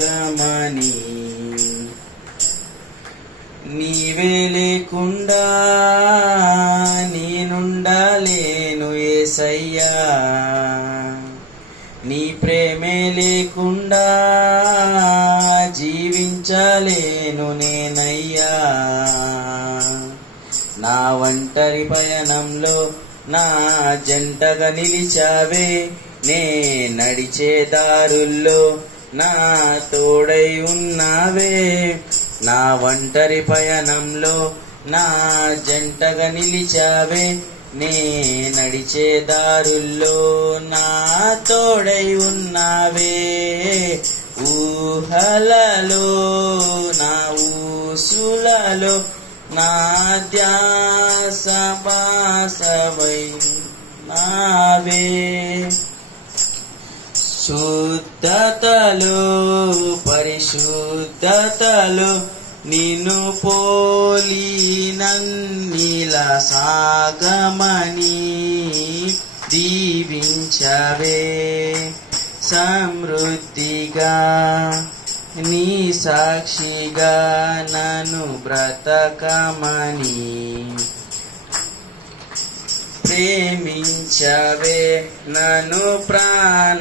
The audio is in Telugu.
సాగమని. నీవే లేకుండా నేనుండలేను యేసయ్యా, నీ ప్రేమే లేకుండా జీవించలేను నేనయ్యా. నా ఒంటరి పయనంలో నా జంటగా నిలిచావే, నే నడిచే దారుల్లో నా తోడై ఉన్నావే. నా ఒంటరి పయనంలో నా జంటగా నిలిచావే, నే నడిచే దారుల్లో నా తోడై ఉన్నావే. ఊహలలో నా ఊసులలో నా ధ్యాస బాసవై నావే. శుద్ధతలో పరిశుద్ధతలో నిన్ను పోలి నన్నిలా సాగమని దీవించవే. సమృద్ధిగా నీ సాక్షిగా నన్ను బ్రతకమని ప్రేమించవే నన్ను ప్రాణ